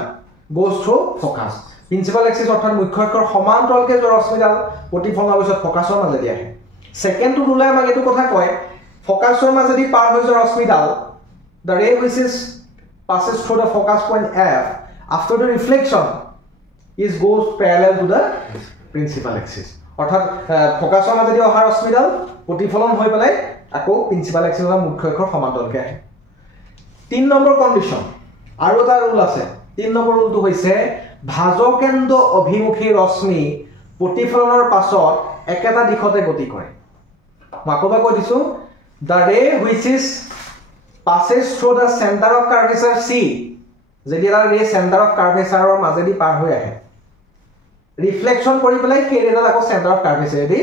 goes through focus principal axis অৰ্থাৎ মুখ্য অক্ষৰ সমান্তৰালকে যোৱা ৰশ্মিডাল প্ৰতিফলন হোৱাৰ পিছত ফকাছৰ মাজেদি আহে সেকেন্ডটো ৰুলে আমাক এইটো কথা কয় ফকাছৰ মাজেদি পাৰ হৈ যোৱা ৰশ্মিডাল the ray which is passes through the focus point F after the reflection is goes parallel to the principal axis অৰ্থাৎ ফকাছৰ মাজেদি অহা ৰশ্মিডাল প্ৰতিফলন হৈ পেলাই আকৌ প্ৰিন্সিপাল এক্সিসৰ মুখ্য অক্ষৰ সমান্তৰালকে আহে 3 নম্বৰ কন্ডিশন আৰু এটা ৰুল আছে 3 নম্বৰ ৰুলটো হৈছে ভাজকেন্দ্ৰ অভিমুখী ৰশ্মি প্ৰতিফলনৰ পাছত একেটা দিশতে গতি কৰে মাকবা কৈ দিছো the ray which is passes through the center of curvature C যদি এটা ray center of curvature or মাজেদি পাৰ হৈ আহে ৰিফ্লেকশন কৰি পেলাই সেই ৰেডাল আকৌ সেন্টাৰ অফ কাৰ্ভেচাৰ দি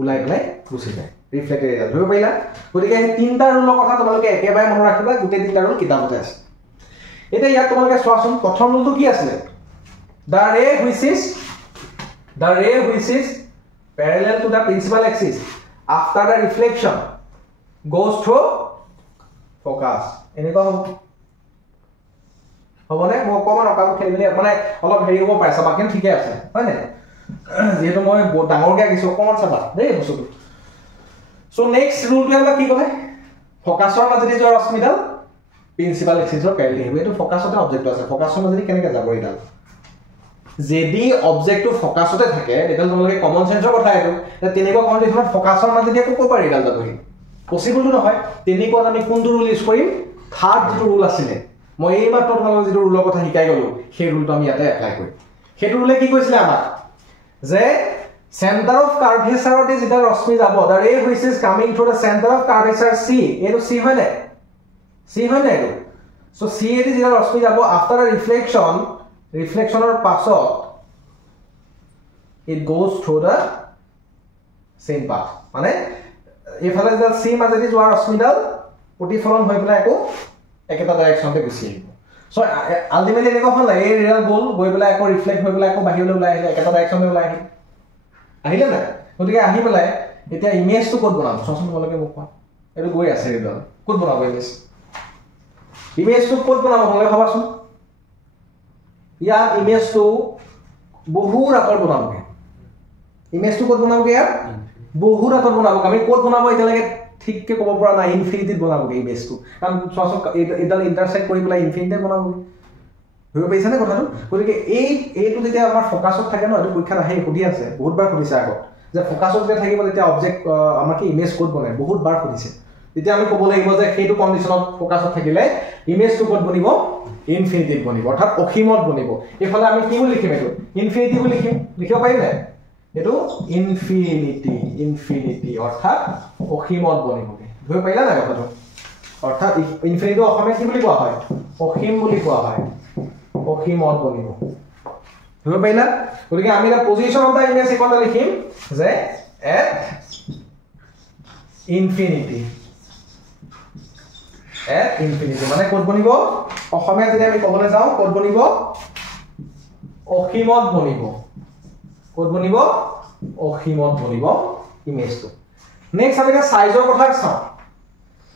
উলাই পেলাই গুছি যায় ৰিফ্লেক্টেড ৰেডাল ধৰিব পাৰিলা গতিকে এই তিনটা ৰুলৰ কথা তোমালোকে একেবাৰে মনত ৰাখিবা গোটেই তিনটা ৰুল কিতাপতে আছে এটা ইয়াত তোমালোকে চোৱাচোন প্ৰথম ৰুলটো কি আছিল the ray which is parallel to the principal axis after the reflection goes through focus এনেকুৱা হবনে মই কমন অকাম খেলিলে মানে অলপ হেৰি হ'ব পাৰে সব বাকি ঠিকে আছে হয় নে যেহেতু মই ডাঙৰকে কিছু কমন চাবা দেই বস্তুটো সো নেক্সট ৰুলটো আমৰা কি কয় ফকাছৰ মাজেদি যোৱা ৰশ্মিডাল প্ৰিন্সিপাল এক্সিসৰ প্যাৰেলাল হ'ব এটো ফকাছতে অবজেক্ট আছে ফকাছৰ মাজেদি কেনেকৈ যাব এডাল যদি অবজেক্টটো ফকাছতে থাকে এডাল তোমালোকে কমন সেন্সৰ কথা এটো তেনেকুৱা কন্ডিশনত ফকাছৰ মাজেদি আকৌ ক'ব পাৰি এডাল যাবহি পসিবল নহয় তেনেকুৱা আমি কোনটো ৰুল ইউজ কৰিম থাৰ্ড যেটো ৰুল আছিল মই এই মাত্ৰ তোমালোকক যেটো ৰুলৰ কথা শিকাই গলো সেই ৰুলটো আমি ইয়াতে এপ্লাই কৰিম সেইটো ৰুলে কি কৈছিলে আমাক যে center of curvature তে যেটা ৰশ্মি যাব the ray which is coming through the center of curvature C এটো C হয় না এটো so C এতে যেটা ৰশ্মি যাব after a reflectionৰ পাছত it goes through the same path মানে এফালে যে C মাজেদি যোৱা ৰশ্মিডাল প্ৰতিফলন হৈ পেলাই আকৌ একেটা ডাইৰেকশনতে গুছি আহিব সো আলটিমেটলি এনেকুৱা হ'ল এই ৰেডাল গ'ল গৈ পেলাই আকৌ ৰিফ্লেক্ট হৈ পেলাই আকৌ বাহিৰলৈ ওলাই আহিলে একেটা ডাইৰেকশনতে ওলাই আহিলে না গতিকে আহি পেলাই এতিয়া ইমেজটো ক'ত বনাম চোৱাচোন তোমালোকে মোক কোৱা এটো গৈ আছে ৰেডাল ক'ত বনাব ইমেজটো ক'ত বনাব তোমালোকে ভাবাচোন ইয়াৰ ইমেজটো বহুত আঁতৰ বনাবগে ইমেজটো ক'ত বনাবগে ইয়াৰ বহুত আঁতৰ বনাব আমি ক'ত বনাব এতিয়ালৈকে ঠিককে ক'ব পৰা নাই ইনফিনিটিত বনাবগে ইমেজটো কাৰণ চোৱাচোন এডাল ইন্টাৰসেক্ট কৰি পেলাই ইনফিনিটিত বনাবগে হৈ পাইছে নে কথাটো গতিকে এইটো যেতিয়া আমাৰ ফকাছত থাকে ন এটো পৰীক্ষাত আহে সুধি আছে বহুতবাৰ সুধিছে আগত যে ফকাছত যে থাকিব তেতিয়া অবজেক্ট আমাৰ কি ইমেজ কোড বনায় বহুতবাৰ সুধিছে তেতিয়া আমি ক'ব লাগিব যে সেইটো কন্ডিশনত ফকাছত থাকিলে ইমেজটো কোড বনিব ইনফিনিটিত বনিব অৰ্থাৎ অসীমত বনিব এফালে আমি কি বুলি লিখিম এটো ইনফিনিটি বুলি লিখিব পাৰিম নে এটো ইনফিনিটি অৰ্থাৎ অসীমত বনিবগে ধৰি পাইলা না কথাটো অৰ্থাৎ ইনফিনিটি অসমে কি বুলি কোৱা হয় অসীম বুলি কোৱা হয় অসীমত বনিব ধৰি পাইলা গতিকে আমি এটা position of the image equal লিখিম যে এট ইনফিনিটি মানে ক'ত বনিব অসমে যদি আমি ক'বলৈ যাওঁ ক'ত বনিব অসীমত বনিব ক'ত বনিব অসীমত বনিব ইমেজটো নেক্সট আমি সাইজৰ কথা চাওঁ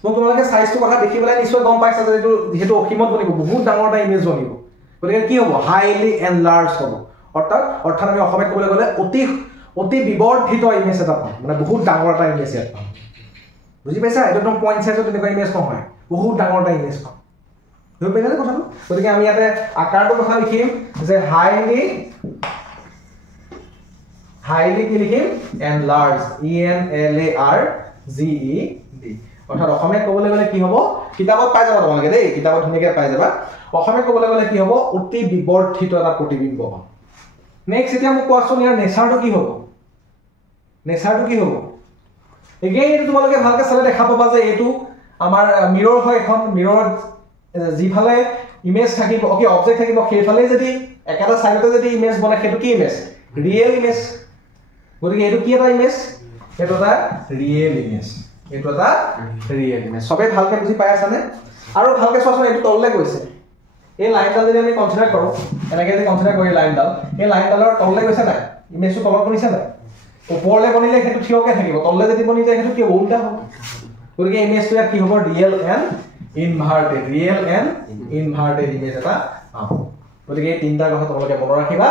মই তোমালোকে সাইজটো কথা দেখি পেলাই নিশ্চয় গম পাইছা যে যেহেতু অসীমত বনিব বহুত ডাঙৰ এটা ইমেজ বনিব গতিকে কি হ'ব হাইলি এনলাৰ্জ হ'ব অৰ্থাৎ আমি অসমত ক'বলৈ গ'লে অতি বিবৰ্ধিত ইমেজ এটা পাম মানে বহুত ডাঙৰ এটা ইমেজ এটা পাম বুজি পাইছা এটা একদম পইণ্ট সাইজৰ তেনেকুৱা ইমেজ নহয় বহুত ডাঙৰ এটা ইমেজ পাম বুজি পাইছা নে কথাটো গতিকে আমি ইয়াতে আকাৰটো কথা লিখিম যে হাইলি কি লিখিম এনলাৰ্জ ENLARGED অৰ্থাৎ অসমীয়াত ক'বলৈ গ'লে কি হ'ব কিতাপত পাই যাবা তোমালোকে দেই কিতাপত ধুনীয়াকৈ পাই যাবা অসমীয়াত ক'বলৈ গ'লে কি হ'ব অতি বিবৰ্ধিত এটা প্ৰতিবিম্ব পাম নেক্সট এতিয়া মোক কোৱাচোন ইয়াৰ নেচাৰটো কি হ'ব এগেইন এইটো তোমালোকে ভালকৈ চালে দেখা পাবা যে এইটো আমাৰ মিৰৰ হয় এখন মিৰত যিফালে ইমেজ থাকিব অকে অবজেক্ট থাকিব সেইফালে যদি একেটা সাইডতে যদি ইমেজ বনে সেইটো কি ইমেজ ৰিয়েল ইমেজ গতিকে এইটো কি এটা ইমেজ এইটো এটা ৰিয়েল ইমেজ সবে ভালকে বুজি পাই আছানে আৰু ভালকে চোৱাচোন এইটো তললে গৈছে এই লাইনডাল যদি আমি কনসিডাৰ কৰো এনেকৈ যদি কনসিডাৰ কৰি লাইনডাল এই লাইনডালৰ তললে গৈছে নাই ইমেজটো তলত বনিছে নাই ওপৰলে বনিলে সেইটো থিয়কে থাকিব তললে যদি বনি যায় সেইটো কি উল্টা হ'ব গতিকে ইমেজটো ইয়াত কি হ'ব ৰিয়েল এণ্ড ইনভাৰ্টেড ইমেজ এটা গতিকে এই তিনটা কথা তোমালোকে মনত ৰাখিবা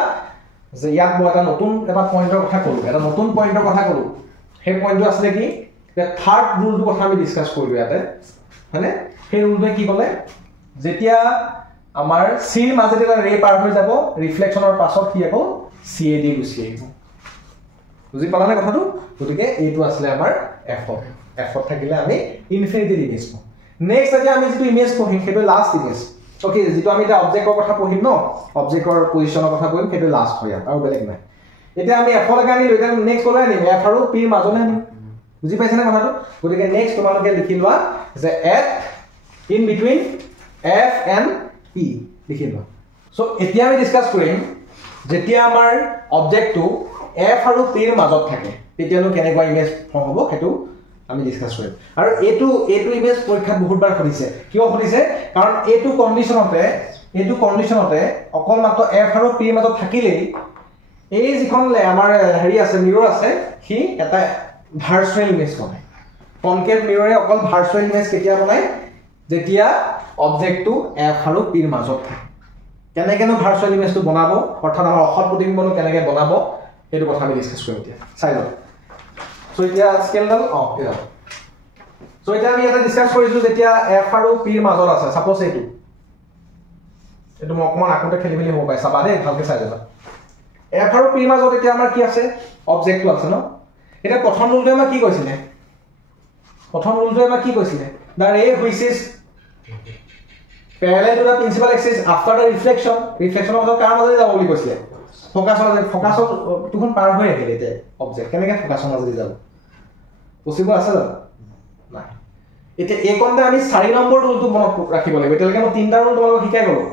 যে ইয়াত মই এটা নতুন এটা পইণ্টৰ কথা ক'লো এটা নতুন পইণ্টৰ কথা ক'লো সেই পইণ্টটো আছিলে কি যে থাৰ্ড ৰুলটোৰ কথা আমি ডিছকাছ কৰিলোঁ ইয়াতে হয়নে সেই ৰুলটোৱে কি ক'লে যেতিয়া আমাৰ চিৰ মাজেদি এটা ৰে পাৰ হৈ যাব ৰিফ্লেকশ্যনৰ পাছত কি আকৌ CA দি গুচি আহিব বুজি পালানে কথাটো গতিকে এইটো আছিলে আমাৰ F থাকিলে আমি ইনফিনিটি ইমেজ পাম নেক্সট এতিয়া আমি যেটো ইমেজ পঢ়িম সেইটো লাষ্ট ইমেজ ওকে যেটো আমি এটা অবজেক্টৰ কথা পঢ়িম ন অবজেক্টৰ পজিশনৰ কথা কৈম সেইটো লাষ্ট হয় আৰু বেলেগ নাই এতিয়া আমি F লৈকে আনিলো এতিয়া নেক্সট ক'লৈ আনিম F আৰু P মাজলৈ আনিম বুজি পাইছেনে কথাটো গতিকে নেক্সট তোমালোকে লিখি লোৱা যে F in between F and P লিখি লোৱা সো এতিয়া আমি ডিসকাস কৰিম যেতিয়া আমাৰ অবজেক্টটো F আৰু P ৰ মাজত থাকে তেতিয়ানো কেনেকুৱা ইমেজ ফৰ্ম হ'ব সেইটো আমি ডিসকাস কৰিম আৰু এইটো ইমেজ পৰীক্ষাত বহুতবাৰ সুধিছে কিয় সুধিছে কাৰণ এইটো কন্ডিশনতে অকল মাত্ৰ F আৰু P ৰ মাজত থাকিলেই এই যিখন আমাৰ হেৰি আছে মিৰৰ আছে কি এটা ভাৰ্চুৱেল ইমেজ বনায় কনকেভ মিৰৰে অকল ভাৰ্চুৱেল ইমেজ কেতিয়া বনায় যেতিয়া অবজেক্টটো F আৰু P ৰ মাজত থাকে কেনেকেনো ভাৰ্চুৱেল ইমেজটো বনাব অৰ্থাৎ আমাৰ অসৎ প্ৰতিবিম্বনো কেনেকে বনাব এইটো কথা আমি ডিসকাস কৰিম এতিয়া চাই লওক সো এতিয়া স্কেলডাল এটা সো এতিয়া আমি এটা ডিসকাস কৰিছো যেতিয়া F আৰু P ৰ মাজত আছে সাপোজ এইটো মই অকমান আকতে খেলি মেলি হ'ব পাই চাবা দেই ভালকে চাই যাবা F আৰু P ৰ মাজত এতিয়া আমাৰ কি আছে অবজেক্টটো আছে ন এটা প্ৰথম ৰুলটো আমাৰ কি কৈছিলে the ray which is parallel to the principal axis after the reflection of the car মাজে যাব বুলি কৈছিলে ফোকাস তুখন পাৰ হৈ আহিলে তে অবজেক্ট কেনেকে ফোকাসৰ মাজে যাব পসিবল আছে জানো নাই এতিয়া এই কোনতে আমি 4 নম্বৰ ৰুলটো মনত ৰাখিব লাগিব এতিয়ালৈকে মই তিনটা ৰুল তোমালোকক শিকাই গলো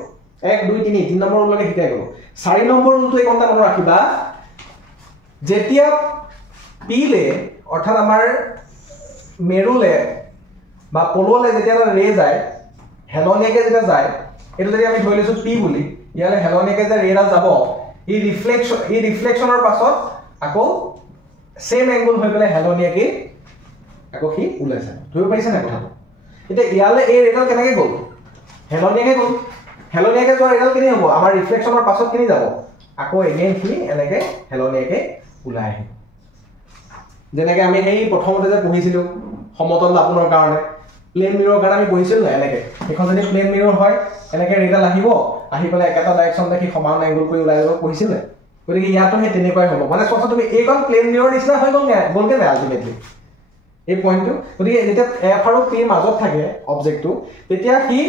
1 2 3 3 নম্বৰ ৰুললৈকে শিকাই গলো 4 নম্বৰ ৰুলটো এই কোনতে মনত ৰাখিবা যেতিয়া পিলে অৰ্থাৎ আমাৰ মেৰুলে বা পললে যেতিয়া ৰে যায় হেলনিয়াকে যেতিয়া যায় এটো যদি আমি ধৰি লৈছো পি বুলি ইয়ালে হেলনিয়াকে যে ৰেডাল যাব এই ৰিফ্লেকশনৰ পাছত আকৌ সেম এংগল হৈ গলে হেলনিয়াকে আকৌ কি ওলাই যায় ধৰিব পাৰিছে না কথাটো এটা ইয়ালে এই ৰেডাল কেনেকে গল হেলনিয়াকে যোৱা ৰেডাল কেনে হ'ব আমাৰ ৰিফ্লেকশনৰ পাছত কেনে যাব আকৌ এগেইন কি এনেকে হেলনিয়াকে ওলাই আহিব যেনেকে আমি এই প্ৰথমতে যে পঢ়িছিলো সমতল আপোনাৰ কাৰণে প্লেন মিৰৰ কাৰণে আমি পঢ়িছিল না এনেকে এখন যদি প্লেন মিৰৰ হয় এনেকে ৰেডাল আহিব আহি পেলাই একেটা ডাইৰেকশন দেখি সমান এংগল কৰি ওলাই যাব পঢ়িছিল গতিকে ইয়াতো হে তেনেকৈ হ'ব মানে সঁচা তুমি এইখন প্লেন মিৰৰ নিচিনা হৈ গলকে না আলটিমেটলি এই পইণ্টটো গতিকে যেতিয়া F আৰু P ৰ মাজত থাকে অবজেক্টটো তেতিয়া কি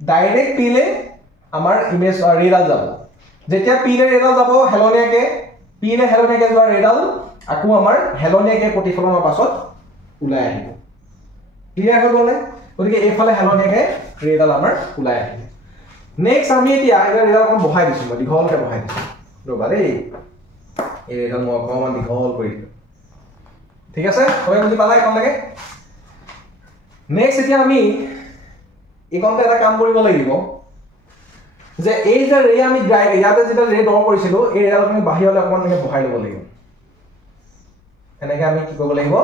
ডাইৰেক্ট P লে আমাৰ ইমেজ ৰেডাল যাব যেতিয়া P লে ৰেডাল যাব হেলনিয়াকে যোৱা ৰেডাল আকৌ আমাৰ হেলনিয়াকে প্ৰতিফলনৰ পাছত ওলাই আহিব ক্লিয়াৰ হৈ গ'লে গতিকে এইফালে হেলনিয়াকে ৰেডাল আমাৰ ওলাই আহিব নেক্সট আমি এতিয়া ৰেডাল অকণ বহাই দিছো মই দীঘলকে বহাই দিছো ৰবা দেই এই ৰেডাল মই অকণমান দীঘল কৰি দিলো ঠিক আছে সবাই বুজি পালা এখন লাগে নেক্সট এতিয়া আমি এইখনতে এটা কাম কৰিব লাগিব যে এই যে ৰে আমি ইয়াতে যেটা ৰে ড্ৰ কৰিছিলো এই ৰেডাল আমি বাহিৰলৈ অকণমান এনেকে বহাই ল'ব লাগিব এনেকে আমি কি কৰিব লাগিব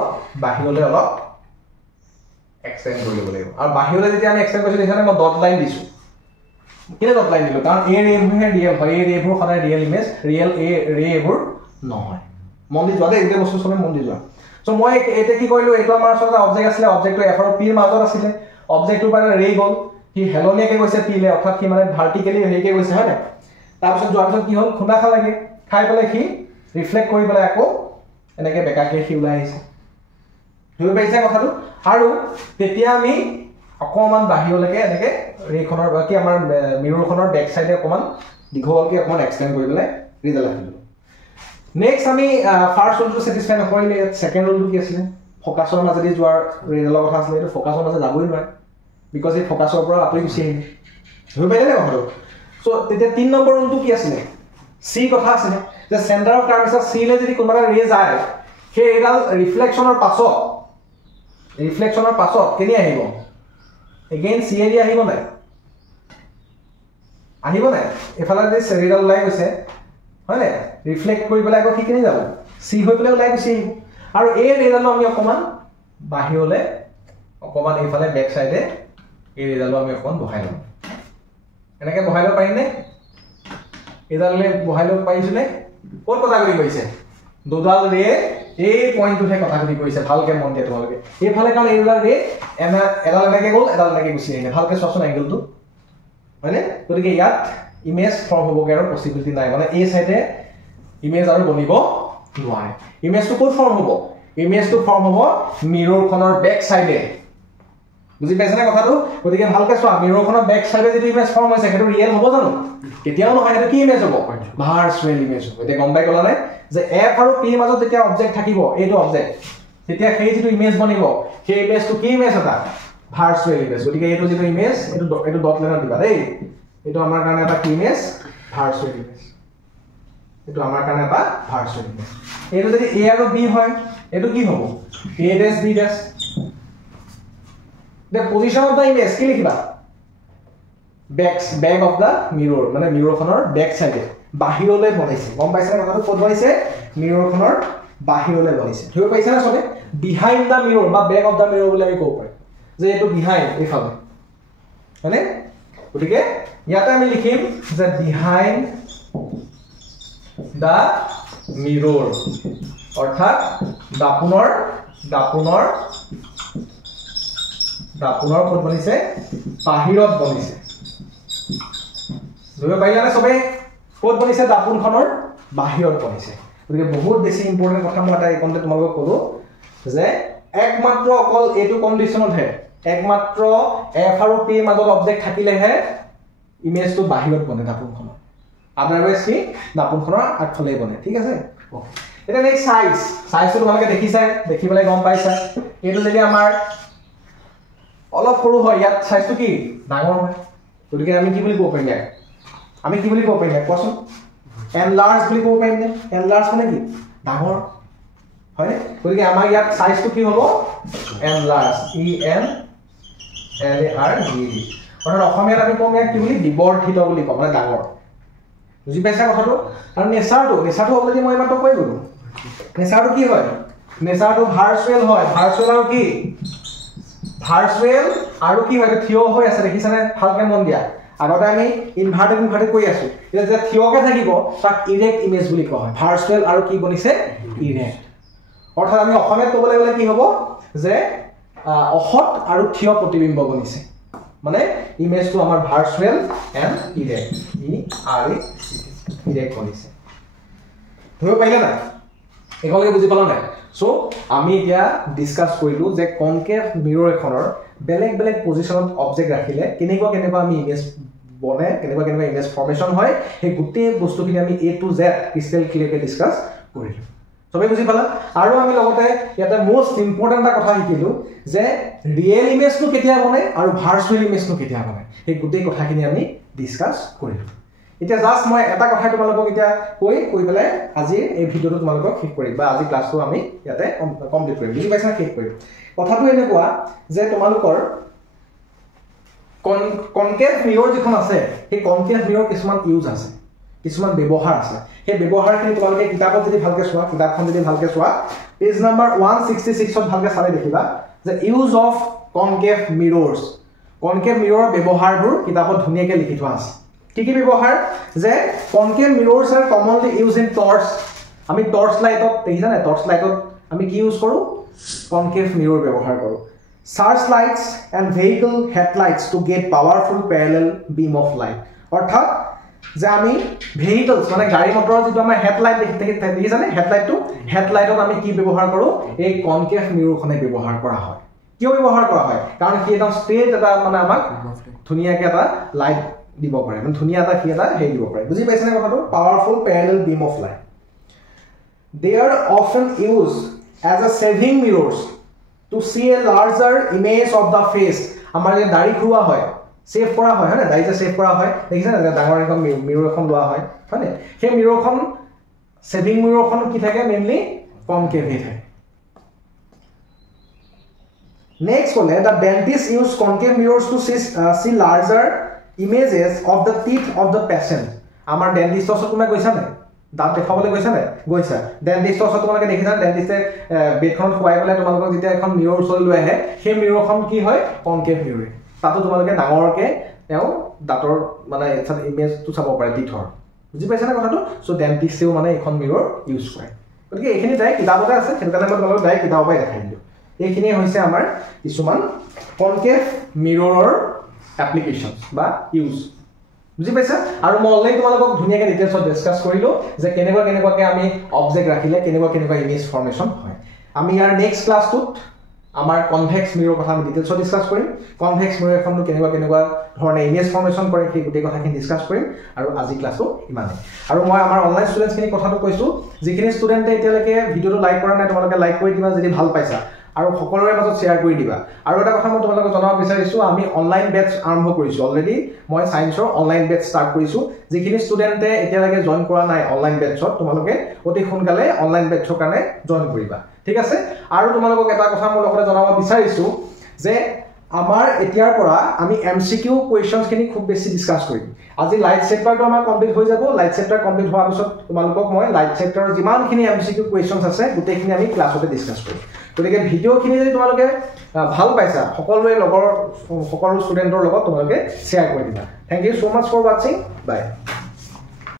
বাহিৰলৈ অলপ এক্সটেন্ড কৰি ল'ব লাগিব আৰু বাহিৰলৈ যেতিয়া আমি এক্সটেন্ড কৰিছো এখানে মই ডট লাইন দিছো কেনে ডট লাইন দিলো কাৰণ এই ৰেবোৰ ৰিয়েল হয় এই ৰেবোৰ সদায় ৰিয়েল ইমেজ ৰিয়েল এই ৰেবোৰ নহয় মন দি যোৱা দেই এই বস্তু সবে মন দি যোৱা সো মই এটা কি কৰিলো এইটো আমাৰ সদায় অবজেক্ট আছিলে অবজেক্টটো F আৰু P ৰ মাজত আছিলে অবজেক্টটোৰ পৰা ৰে গল কি হেলনিয়াকে গৈছে P লে অৰ্থাৎ কি মানে ভাৰ্টিকেলি হেৰিকে গৈছে হয় না তাৰ পিছত যোৱাৰ পিছত কি হ'ল খুন্দা খা লাগে খাই পেলাই কি ৰিফ্লেক্ট কৰি পেলাই আকৌ এনেকে বেকাকে কি ওলাই আহিছে ধৰি পাইছে কথাটো আৰু তেতিয়া আমি অকমান বাহিৰলৈকে এনেকে ৰেখনৰ বাকি আমাৰ মিৰৰখনৰ বেক সাইডে অকমান দীঘলকে অকমান এক্সটেন্ড কৰি পেলাই ৰিডাল ৰাখিলো নেক্সট আমি ফাৰ্স্ট ৰুলটো স্যাটিসফাই নকৰিলে সেকেন্ড ৰুলটো কি আছিল ফোকাসৰ মাজেদি যোৱাৰ ৰিডালৰ কথা আছিল এইটো ফোকাসৰ মাজে যাবই নোৱাৰে বিকজ এই ফোকাসৰ পৰা আঁতৰি গুচি আহিল ধৰি পাইলে কথাটো সো তেতিয়া 3 নম্বৰ ৰুলটো কি আছিল সি কথা আছিল যে সেন্টাৰ অফ কাৰ্ভেচাৰ সি লে যদি কোনবা ৰে যায় সেই ৰেডাল ৰিফ্লেকশনৰ পাছত কেনি আহিব এগেইন সি এৰিয়া আহিব নাই এফালে যে ৰেডাল ওলাই গৈছে হয় না ৰিফ্লেক্ট কৰি পেলাই আকৌ কি কেনি যাব সি হৈ পেলাই ওলাই গুচি আহিব আৰু এই ৰেডাল আমি অকমান বাহিৰলৈ অকমান এইফালে বেক সাইডে এই ৰেডাল আমি অকমান বহাই লম এনেকে বহাই লব পাৰিনে এডাললে বহাই লব পাৰিছনে কোন কথা কই কৈছে দুডাল ৰে এই পইণ্টটোহে কথা কই কৈছে ভালকে মন দিয়া তোমালোকে এইফালে কাৰণ এই দুডাল ৰে এডাল এনেকে গ'ল এডাল এনেকে গুচি আহিলে ভালকে চোৱাচোন এংগলটো হয়নে গতিকে ইয়াত ইমেজ ফৰ্ম হ'বগে আৰু পসিবিলিটি নাই মানে এই সাইডে ইমেজ আৰু বনিব নোৱাৰে ইমেজটো কোন ফৰ্ম হ'ব ইমেজটো ফৰ্ম হ'ব মিৰৰখনৰ বেক সাইডে বুজি পাইছানে কথাটো গতিকে ভালকে চোৱা মিৰৰখনৰ বেক সাইডে যদি ইমেজ ফৰ্ম হৈছে সেইটো ৰিয়েল হ'ব জানো কেতিয়াও নহয় সেইটো কি ইমেজ হ'ব ভাৰ্চুৱেল ইমেজ হ'ব এতিয়া গম পাই গলা নাই যে f আৰু p মাজত যেতিয়া অবজেক্ট থাকিব এইটো অবজেক্ট তেতিয়া সেই যিটো ইমেজ বনিব সেই ইমেজটো কি ইমেজ এটা ভাৰ্চুৱেল ইমেজ গতিকে এইটো যিটো ইমেজ এইটো ডট লাইনত দিবা দেই এইটো আমাৰ কাৰণে এটা কি ইমেজ ভাৰ্চুৱেল ইমেজ এইটো আমাৰ কাৰণে এটা ভাৰ্চুৱেল ইমেজ এইটো যদি a আৰু b হয় এইটো কি হ'ব a dash b dash the position of the image কি লিখিবা back of the mirror মানে মিৰৰখনৰ বেক সাইডে বাহিৰলৈ বনাইছে গম পাইছানে কথাটো ক'ত বনাইছে মিৰৰখনৰ বাহিৰলৈ বনাইছে ধৰিব পাইছানে সবে বিহাইন্ড দা মিৰৰ বা বেক অফ দা মিৰৰ বুলি আমি ক'ব পাৰি যে এইটো বিহাইন্ড এইফালে হয়নে গতিকে ইয়াতে আমি লিখিম যে বিহাইন্ড দা মিৰৰ অৰ্থাৎ দাপোনৰ ক'ত বনিছে বাহিৰত বনিছে ধৰিব পাৰিলানে সবে ক'ত বনিছে দাপোনখনৰ বাহিৰত বনিছে গতিকে বহুত বেছি ইম্পৰ্টেন্ট কথা মই এটা এইকনতে তোমালোকক ক'লো যে একমাত্ৰ অকল এইটো কণ্ডিশ্যনতহে একমাত্ৰ f আৰু p মাজত অবজেক্ট থাকিলেহে ইমেজটো বাহিৰত বনে দাপোনখনৰ আদাৰৱাইজ কি দাপোনখনৰ আগফালে বনে ঠিক আছে এটা নেক্সট সাইজটো তোমালোকে দেখিছাই দেখিবলৈ গম পাইছা এইটো যদি আমাৰ অলপ সৰু হয় ইয়াত সাইজটো কি ডাঙৰ হয় গতিকে আমি কি বুলি ক'ব পাৰিম ইয়াক আমি কি বুলি ক'ব পাৰিম কোৱাচোন এনলাৰ্জ বুলি ক'ব পাৰিম নে এনলাৰ্জ মানে কি ডাঙৰ হয় গতিকে আমাৰ ইয়াত সাইজটো কি হ'ব এনলাৰ্জ ENLARGE অৰ্থাৎ অসমীয়াত আমি ক'ম ইয়াক কি বুলি বিবৰ্ধিত বুলি ক'ম মানে ডাঙৰ বুজি পাইছা কথাটো আৰু নেচাৰটো অলৰেডি মই ইমানটো কৈ গ'লো নেচাৰটো কি হয় নেচাৰটো ভাৰ্চুৱেল হয় ভাৰ্চুৱেল আৰু কি হয় থিয় হৈ আছে দেখিছানে ভালকে মন দিয়া আগতে আমি ইনভাৰ্টেড কৈ আছো এতিয়া যে থিয়কে থাকিব তাক ইৰেক্ট ইমেজ বুলি কোৱা হয় ভাৰ্চুৱেল আৰু কি বনিছে ইৰেক্ট অৰ্থাৎ আমি অসমীয়াত ক'বলৈ গ'লে কি হ'ব যে অহত আৰু থিয় প্ৰতিবিম্ব বনিছে মানে ইমেজটো আমাৰ ভাৰ্চুৱেল এণ্ড ইৰেক্ট ইৰেক্ট বনিছে ধৰিব পাৰিলে নাই একেলগে বুজি পালা নাই সো আমি এতিয়া ডিসকাস কৰিলো যে কনকেভ মিৰৰ এখনৰ বেলেগ পজিশনত অবজেক্ট ৰাখিলে কেনেকুৱা আমি ইমেজ বনে কেনেকুৱা ইমেজ ফৰ্মেশন হয় সেই গুটেই বস্তুখিনি আমি A to Z ক্ৰিস্টেল ক্লিয়াৰকে ডিসকাস কৰিলো সবে বুজি পালা আৰু আমি লগতে ইয়াতে মোস্ট ইম্পৰ্টেন্ট এটা কথা শিকিলো যে ৰিয়েল ইমেজটো কেতিয়া বনে আৰু ভাৰ্চুৱেল ইমেজটো কেতিয়া বনে সেই গুটেই কথাখিনি আমি ডিসকাস কৰিলো এতিয়া জাস্ট মই এটা কথা তোমালোকক এতিয়া কৈ পেলাই আজি এই ভিডিওটো তোমালোকক শেষ কৰিম বা আজি ক্লাছটো আমি ইয়াতে কমপ্লিট কৰিম বুজি পাইছা শেষ কৰিম কথাটো এনেকুৱা যে তোমালোকৰ কনকেভ মিৰৰ যিখন আছে সেই কনকেভ মিৰৰ কিছুমান ইউজ আছে কিছুমান ব্যৱহাৰ আছে সেই ব্যৱহাৰখিনি তোমালোকে কিতাপত যদি ভালকে চোৱা কিতাপখন যদি ভালকে চোৱা পেজ নাম্বাৰ 166 ত ভালকে চালে দেখিবা যে use of concave mirrors concave মিৰৰৰ ব্যৱহাৰবোৰ কিতাপত ধুনীয়াকৈ লিখি থোৱা আছে কি ব্যৱহাৰ যে concave mirrors are commonly use in torch আমি টৰ্চ লাইটত দেখিছা না টৰ্চ লাইটত আমি কি ইউজ কৰো কনকেভ মিৰৰ ব্যৱহাৰ কৰো search lights and vehicle headlights to get powerful parallel beam of light অৰ্থাৎ যে আমি ভেহিকলস মানে গাড়ী মটৰৰ যেটো আমাৰ হেডলাইট দেখিছা না হেডলাইটত আমি কি ব্যৱহাৰ কৰো এই কনকেভ মিৰৰখনে ব্যৱহাৰ কৰা হয় কিয় ব্যৱহাৰ কৰা হয় কাৰণ কি এটা স্ট্ৰেট এটা মানে আমাক ধুনীয়াকৈ এটা লাইট দিব পাৰে মানে ধুনীয়া এটা হেৰি দিব পাৰে বুজি পাইছানে কথাটো powerful parallel beam of light they are often used as a saving mirrors to see a larger image of the face আমাৰ যে দাড়ি খুৱা হয় সেভ কৰা হয় না দাড়ি যে সেভ কৰা হয় দেখিছা না ডাঙৰ এখন মিৰৰ এখন লোৱা হয় হয়নে সেই মিৰৰখন সেভিং মিৰৰখন কি থাকে মেইনলি কনকেভ থাকে next one the dentist use concave mirrors to see larger images of the teeth of the patient আমাৰ ডেন্টিষ্টৰ ওচৰত তুমি গৈছা নে দাঁত দেখাবলৈ গৈছা নে গৈছা ডেন্টিষ্টৰ ওচৰত তোমালোকে দেখিছা ডেন্টিষ্টে বেডখনত খুৱাই পেলাই তোমালোকক যেতিয়া এখন মিৰৰ ওচৰলৈ লৈ আহে সেই মিৰৰখন কি হয় কনকেভ মিৰৰ তাতো তোমালোকে ডাঙৰকে তেওঁ দাঁতৰ মানে ইমেজটো চাব পাৰে টিথৰ বুজি পাইছা না কথাটো সো ডেন্টিস্টেও মানে এখন মিৰৰ ইউজ কৰে গতিকে এইখিনি ডাইৰেক্ট কিতাপতে আছে সেইটো কাৰণে মই তোমালোকক ডাইৰেক্ট কিতাপৰ পৰাই দেখাই দিলোঁ এইখিনি হৈছে আমাৰ কিছুমান কনকেভ মিৰৰৰ এপ্লিকেশ্যনছ বা ইউজ বুজি পাইছা আৰু মই অলৰেডি তোমালোকক ধুনীয়াকৈ ডিটেইলছত ডিছকাছ কৰিলোঁ যে কেনেকুৱাকৈ আমি অবজেক্ট ৰাখিলে কেনেকুৱা ইমেজ ফৰ্মেশ্যন হয় আমি ইয়াৰ নেক্সট ক্লাছটোত আমাৰ কনভেক্স মিৰৰ কথা আমি ডিটেইলছত ডিছকাছ কৰিম কনভেক্স মিৰৰ এখননো কেনেকুৱা ধৰণে ইমেজ ফৰ্মেশ্যন কৰে সেই গোটেই কথাখিনি ডিছকাছ কৰিম আৰু আজি ক্লাছটো ইমানেই আৰু মই আমাৰ অনলাইন ষ্টুডেণ্টছখিনিক কথাটো কৈছোঁ যিখিনি ষ্টুডেণ্টে এতিয়ালৈকে ভিডিঅ'টো লাইক কৰা নাই তোমালোকে লাইক কৰি দিবা যদি ভাল পাইছা আৰু সকলোৰে মাজত শ্বেয়াৰ কৰি দিবা আৰু এটা কথা মই তোমালোকক জনাব বিচাৰিছোঁ আমি অনলাইন বেটছ আৰম্ভ কৰিছোঁ অলৰেডি মই ছায়েন্সৰ অনলাইন বেটছ ষ্টাৰ্ট কৰিছোঁ যিখিনি ষ্টুডেণ্টে এতিয়ালৈকে জইন কৰা নাই অনলাইন বেটছত তোমালোকে অতি সোনকালে অনলাইন বেটছৰ কাৰণে জইন কৰিবা ঠিক আছে আৰু তোমালোকক এটা কথা মই লগতে জনাব বিচাৰিছোঁ যে আমাৰ এতিয়াৰ পৰা আমি এমচিকিউ কুৱেশ্যনছখিনি খুব বেছি ডিছকাছ কৰিম আজি লাইট চেপ্টাৰটো আমাৰ কমপ্লিট হৈ যাব লাইট চেপ্টাৰ কমপ্লিট হোৱাৰ পিছত তোমালোকক মই লাইট চেপ্টাৰৰ যিমানখিনি এমচিকিউ কুৱেশ্যনছ আছে গোটেইখিনি আমি ক্লাছতে ডিছকাছ কৰিম গতিকে ভিডিঅ'খিনি যদি তোমালোকে ভাল পাইছা সকলোৱে লগৰ সকলো ষ্টুডেণ্টৰ লগত তোমালোকে শ্বেয়াৰ কৰি দিবা thank you so' much for ৱাচিং বাই